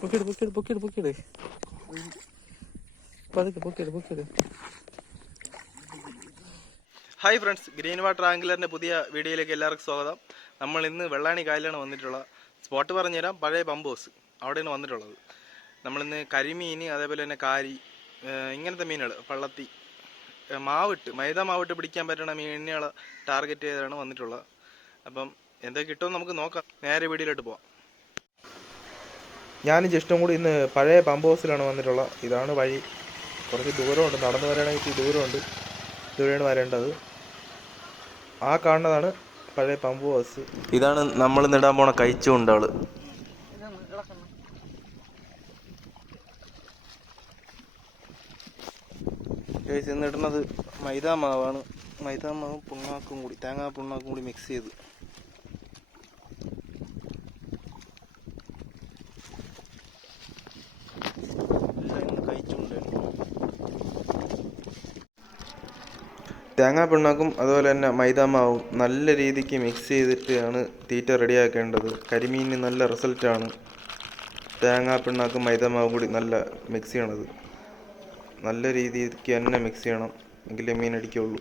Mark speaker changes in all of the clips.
Speaker 1: പൊക്കിട് പൊക്കിട് പൊക്കിട് പൊക്കിട്. പതുക്കെ പൊക്കിട് പൊക്കിട്.
Speaker 2: ഹായ് ഫ്രണ്ട്സ് ഗ്രീൻ വാട്ടർ ആംഗിലറിന്റെ പുതിയ വീഡിയോയിലേക്ക് എല്ലാവർക്കും സ്വാഗതം. നമ്മൾ ഇന്ന് വെള്ളാണി കായലാണ് വന്നിട്ടുള്ള സ്പോട്ട് പറഞ്ഞുതരാം. പഴയ പമ്പോസ് അവിടെയാണ് വന്നിട്ടുള്ളത്. നമ്മളിന്ന് കരിമീൻ അതേപോലെ തന്നെ കാരി ഇങ്ങനത്തെ മീനുകൾ പള്ളത്തി മാവിട്ട് മൈദ മാവിട്ട് പിടിക്കാൻ പറ്റുന്ന മീനുകളെ ടാർഗറ്റ് ചെയ്താണ് വന്നിട്ടുള്ളത്. അപ്പം എന്തൊക്കെ കിട്ടുമെന്ന് നമുക്ക് നോക്കാം. നേരെ വീഡിയോയിലോട്ട് പോവാം. ഞാൻ ജസ്റ്റും കൂടി ഇന്ന് പഴയ പമ്പ് ഹൗസിലാണ് വന്നിട്ടുള്ളത് ഇതാണ് വഴി. കുറച്ച് ദൂരമുണ്ട്. നടന്നു വരാണെങ്കിൽ ഇച്ചിരി ദൂരമുണ്ട്. ഇതുവഴിയാണ് വരേണ്ടത്. ആ കാണുന്നതാണ് പഴയ പമ്പ് ഹൗസ് ഇതാണ് നമ്മൾ നിടാൻ പോണ കഴിച്ചുകൊണ്ടാൾ ഇന്ന് ഇടുന്നത് മൈദാ മാവാണ് മൈദാ മാവും പുണ്ണാക്കും കൂടി തേങ്ങാ പുണ്ണാക്കും കൂടി മിക്സ് ചെയ്ത്. തേങ്ങാ പിണ്ണാക്കും അതുപോലെ തന്നെ മൈദാമാവും നല്ല രീതിക്ക് മിക്സ് ചെയ്തിട്ടാണ് തീറ്റ റെഡിയാക്കേണ്ടത്. കരിമീനിന് നല്ല റിസൾട്ടാണ് തേങ്ങാ പിണ്ണാക്കും മൈദാമാവും കൂടി നല്ല മിക്സ് ചെയ്യണത്. നല്ല രീതിക്ക് തന്നെ മിക്സ് ചെയ്യണം എങ്കിലേ മീൻ അടിക്കുള്ളൂ.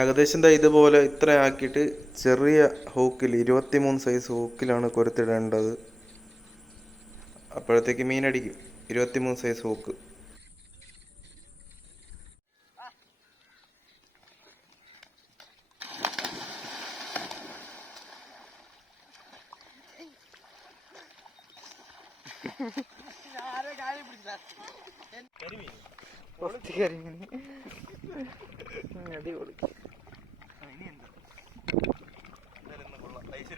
Speaker 2: ഏകദേശം ഇതുപോലെ ഇത്ര ആക്കിയിട്ട് ചെറിയ ഹൂക്കിൽ ഇരുപത്തിമൂന്ന് സൈസ് ഹൂക്കിലാണ് കൊരുത്തിടേണ്ടത്. അപ്പോഴത്തേക്ക് മീനടിക്കും. ഇരുപത്തിമൂന്ന് സൈസ് ഹൂക്ക്.
Speaker 1: അടിപൊളി.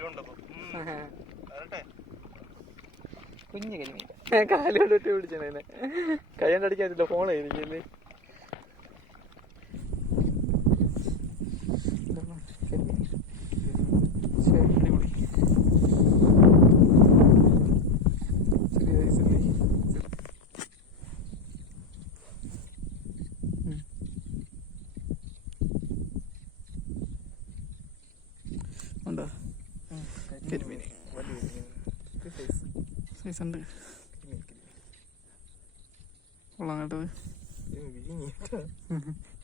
Speaker 1: ഉണ്ടപ്പോ വരട്ടെ. കാലുകൊണ്ട് ഇട്ട് പിടിച്ചേ കൈ കൊണ്ട് ഫോൺ ഫോണായിരിക്കല്ലേ അടിപൊളി ചെറിയ സൈസല്ലേ ഉണ്ടോ കരിമീൻ ഉണ്ട്. കേട്ടത്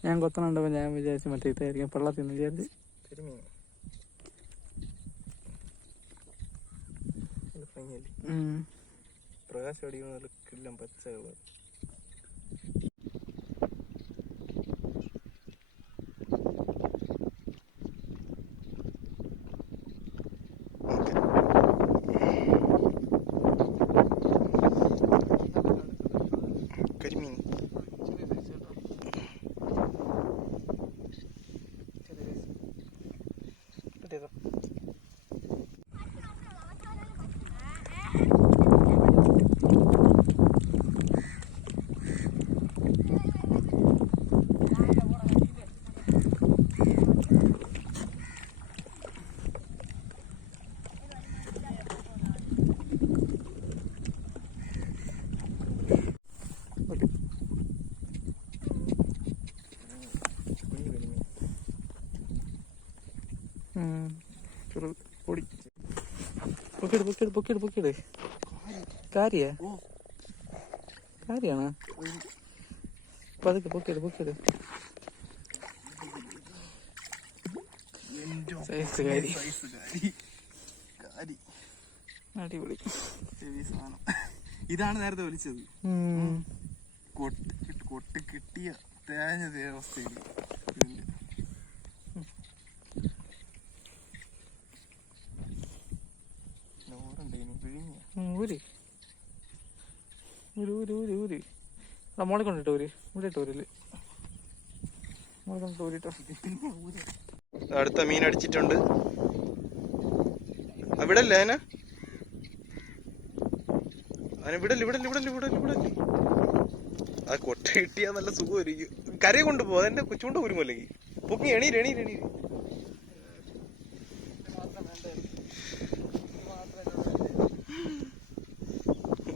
Speaker 1: ഞാൻ കൊത്തണുണ്ടപ്പോൾ ഞാൻ വിചാരിച്ചു മറ്റേ ഇതായിരിക്കും. തിന്നു നിന്ന് വിചാരിച്ച്.
Speaker 2: പ്രകാശം അടിക്കുന്ന പച്ച കളർ കുഞ്ഞു കരിമീൻ
Speaker 1: പൊക്കിട് പൊക്കിട് പൊക്കിട് പൊക്കിട്. കാര്യ? കാര്യാണോ? പതുക്കെ പൊക്കിട് പൊക്കിട്. അടിപൊളി.
Speaker 2: ഇതാണ് നേരത്തെ വിളിച്ചത്. കൊട്ടി കൊട്ട് കൊട്ട് കിട്ടിയ തേഞ്ഞ അവസ്ഥയിൽ ഇതിന്റെ
Speaker 1: ഊര്. ഊര് ഊര് ഊര് ഊര്. ആ മോളെ കൊണ്ടിട്ടോ ഊര്. ഇവിടെ ഇട്ട് ഊരിൽ.
Speaker 2: അടുത്ത മീൻ അടിച്ചിട്ടുണ്ട്. അവിടെ അല്ലേ അതിനെ ഇവിടെ വിടൽ വിടൽ വിടൽ ആ കൊട്ട കിട്ടിയാ നല്ല സുഖമായിരിക്കും. കരയെ കൊണ്ടുപോ അതെന്റെ കൊച്ചുകൊണ്ട് വരുമോ അല്ലെങ്കിൽ? പൊക്കി എണീര് എണീര് എണീര്.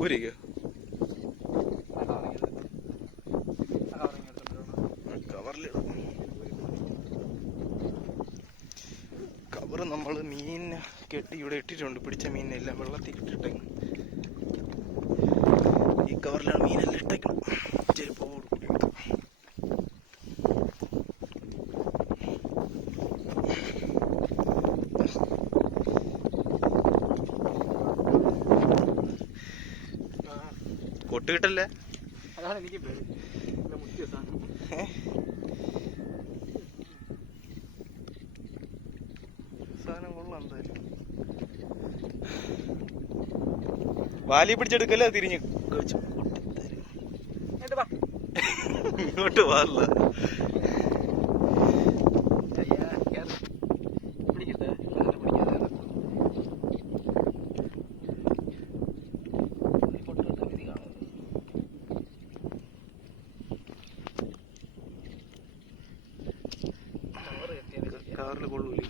Speaker 2: ഊരിക്കോ കവറ് നമ്മൾ മീൻ കെട്ടി ഇവിടെ ഇട്ടിട്ടുണ്ട്. പിടിച്ച മീനിനെല്ലാം വെള്ളത്തിൽ ഇട്ടിട്ടേക്കണം ഈ കവറിലാണ് മീനെല്ലാം ഇട്ടേക്കണം. ചിലപ്പോൾ കൊട്ട് കിട്ടല്ലേ
Speaker 1: അതാണ് എനിക്ക് സാധനം.
Speaker 2: കൊള്ളാം എന്തായാലും. വാലി പിടിച്ചെടുക്കല്ലേ തിരിഞ്ഞ്? വെച്ച്. ഇങ്ങോട്ട് പാടില്ല കാറിൽ കൊള്ളൂലേ?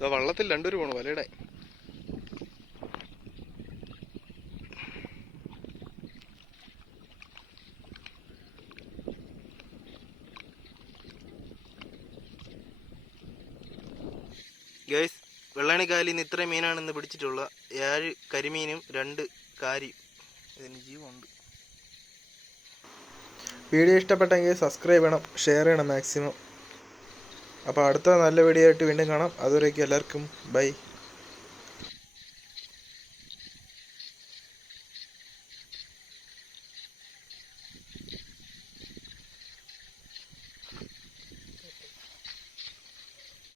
Speaker 2: വള്ളത്തിൽ രണ്ടുപേര് പോണു വലയുടെ. വെള്ളാണിക്കായലിൽ നിന്ന് ഇത്രയും മീനാണ് ഇന്ന് പിടിച്ചിട്ടുള്ള ഏഴ് കരിമീനും രണ്ട് കാരിയും ഇതിന് ജീവമുണ്ട്. വീഡിയോ ഇഷ്ടപ്പെട്ടെങ്കിൽ സബ്സ്ക്രൈബ് ചെയ്യണം ഷെയർ ചെയ്യണം മാക്സിമം അപ്പോൾ അടുത്ത നല്ല വീഡിയോ ആയിട്ട് വീണ്ടും കാണാം. അതുവരേക്കും എല്ലാവർക്കും ബൈ